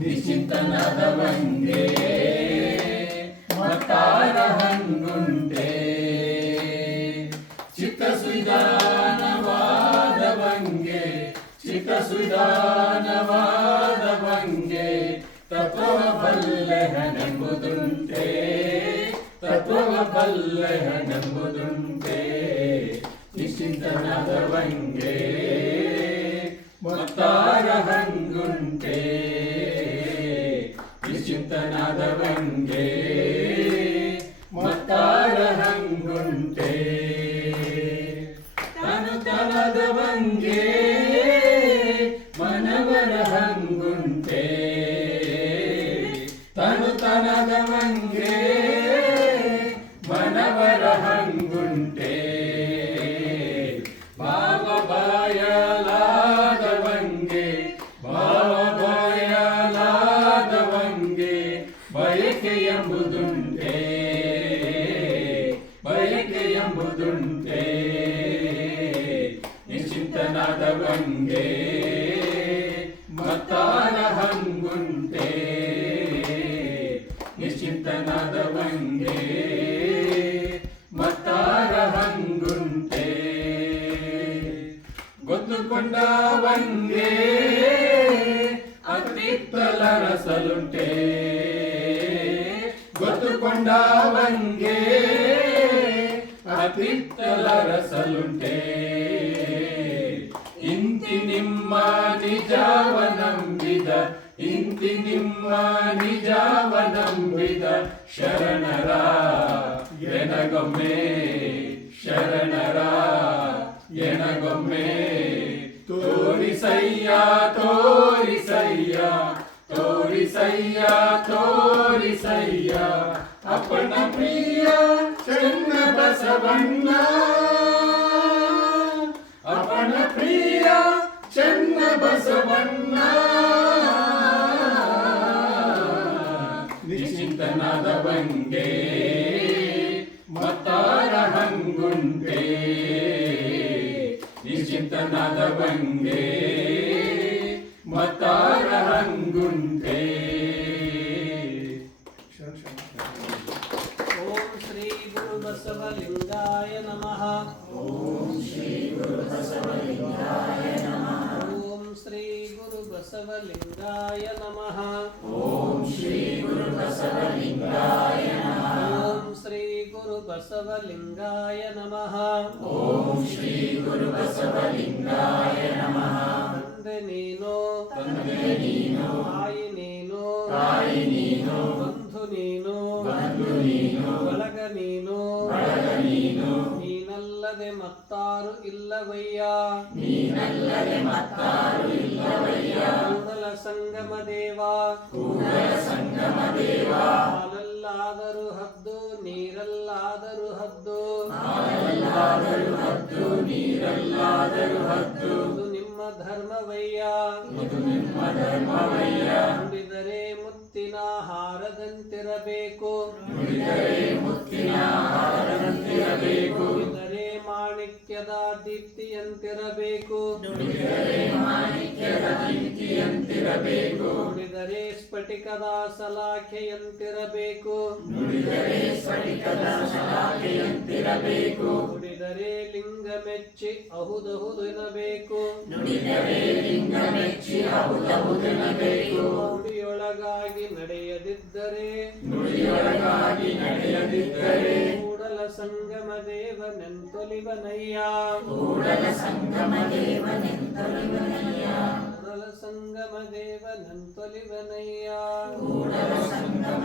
ನಿಶ್ಚಿಂತನಾದವಂಗೆ ಮತ್ತಾರ ಹಂಗುಂಟೆ ಚಿತ್ತ ಚಿತ್ತ ತತ್ವವ ಬಲ್ಲೆಹನೆಂಬುದುಂಟೆ ನಿಶ್ಚಿಂತನಾದವಂಗೆ ಮತ್ತಾರ ಬಾಯಲಾದವಂಗೆ ಭಾವ ಬಾಯಲಾದವಂಗೆ ಬಯಕೆ ಎಂಬುದುಂಟೆ ಬಯಕೆ ಎಂಬುದುಂಟೆ ನಿಶ್ಚಿಂತನಾದವಂಗೆ ಗೊತ್ತುಕೊಂಡವಂಗೆ ಅತಿತ್ತಲ ರಸಲುಂಟೆ ಗೊತ್ತುಕೊಂಡವಂಗೆ ಅತಿತ್ತಲ ರಸಲುಂಟೆ ಇಂತಿ ನಿಮ್ಮ ನಿಜವ ನಂಬಿದ ಇಂತಿ ನಿಮ್ಮ ನಿಜವ ನಂಬಿದ ಶರಣರ. ಎನಗೊಮ್ಮೆ ಶರಣರ, ಎನಗೊಮ್ಮೆ ತೋರಿಸಯ್ಯ ತೋರಿಸಯ್ಯ ತೋರಿಸಯ್ಯ ತೋರಿಸಯ್ಯ ಅಪ್ಪನ ಪ್ರಿಯ, ಚೆನ್ನ ಬಸವಣ್ಣ. ಅಪ್ಪನ ಪ್ರಿಯ, ಚೆನ್ನ ಬಸವಣ್ಣ. ನಿಶ್ಚಿಂತನಾದವಂಗೆ ಮತ್ತಾರ ಹಂಗುಂಟೆ. ನಿಶ್ಚಿಂತನಾದವಂಗೆ ಮತ್ತಾರ ಹಂಗುಂಟೆ ಓಂ ಶ್ರೀ ಗುರು ಬಸವಲಿಂಗಾಯ ನಮಃ ಓಂ ಶ್ರೀ ಗುರು ಬಸವಲಿಂಗಾಯ ನಮಃ ಓಂ ಶ್ರೀ ಗುರು ಬಸವಲಿಂಗಾಯ ನಮಃ ಓಂ ಶ್ರೀ ಗುರು ಬಸವಲಿಂಗಾಯ ನಮಃ ಓಂ ಶ್ರೀ ಗುರು ಬಸವಲಿಂಗಾಯ ನಮಃ ಓಂ ಶ್ರೀ ಗುರು ಬಸವಲಿಂಗಾಯ ನಮಃ ತಂದೆ ನೀನು ತಂದೆ ನೀನು ತಾಯಿ ನೀನು ತಾಯಿ ನೀನು ಬಂಧು ನೀನು ಬಂಧು ನೀನು ಬಳಗ ನೀನು ಬಳಗ ನೀನು ನೀನಲ್ಲದೆ ಮತ್ತಾರು ಇಲ್ಲವಯ್ಯ ನೀನಲ್ಲದೆ ಮತ್ತಾರು ಇಲ್ಲವಯ್ಯ ಕೂಡಲ ಸಂಗಮ ದೇವ ಕೂಡಲ ಸಂಗಮ ದೇವ ಹಾಲಲ್ಲಾದರೂ ಹದ್ದು ಹಾಲಲ್ಲಾದರೂ ಹದ್ದು. ನೀರಲ್ಲಾದರೂ ಹದ್ದು ನಿಮ್ಮ ಧರ್ಮವಯ್ಯ. ಇದು ನಿಮ್ಮ ಧರ್ಮವಯ್ಯ. ನುಡಿದರೆ ಮುತ್ತಿನ ಹಾರದಂತಿರಬೇಕು. ನುಡಿದರೆ ಮುತ್ತಿನ ಹಾರದಂತಿರಬೇಕು. ನುಡಿದರೆ ಮಾಣಿಕ್ಯದ ದೀಪ್ತಿಯಂತಿರಬೇಕು. ನುಡಿದರೆ ಮಾಣಿಕ್ಯದ ದೀಪ್ತಿಯಂತಿರಬೇಕು. ನುಡಿದರೆ ಸ್ಫಟಿಕದ ಸಲಾಖೆಯಂತಿರಬೇಕು. ನುಡಿದರೆ ಸ್ಫಟಿಕದ ಸಲಾಖೆಯಂತಿರಬೇಕು. ನುಡಿದರೆ ಲಿಂಗ ಮೆಚ್ಚಿ ಅಹುದಹುದು ಎನ್ನಬೇಕು. ನುಡಿದರೆ ಲಿಂಗ ಮೆಚ್ಚಿ ಅಹುದಹುದು ಎನ್ನಬೇಕು. ನುಡಿಯೊಳಗಾಗಿ ನಡೆಯದಿದ್ದರೆ. ನುಡಿಯೊಳಗಾಗಿ ನಡೆಯದಿದ್ದರೆ. ಕೂಡಲ ಸಂಗಮ ದೇವನೆಂತೊಲಿವನಯ್ಯ. ಕೂಡಲ ಸಂಗಮ ದೇವನೆಂತೊಲಿವನಯ್ಯ. ಕೂಡಲ ಸಂಗಮ ದೇವನೆಂತೊಲಿವನಯ್ಯ. ಕೂಡಲ ಸಂಗಮ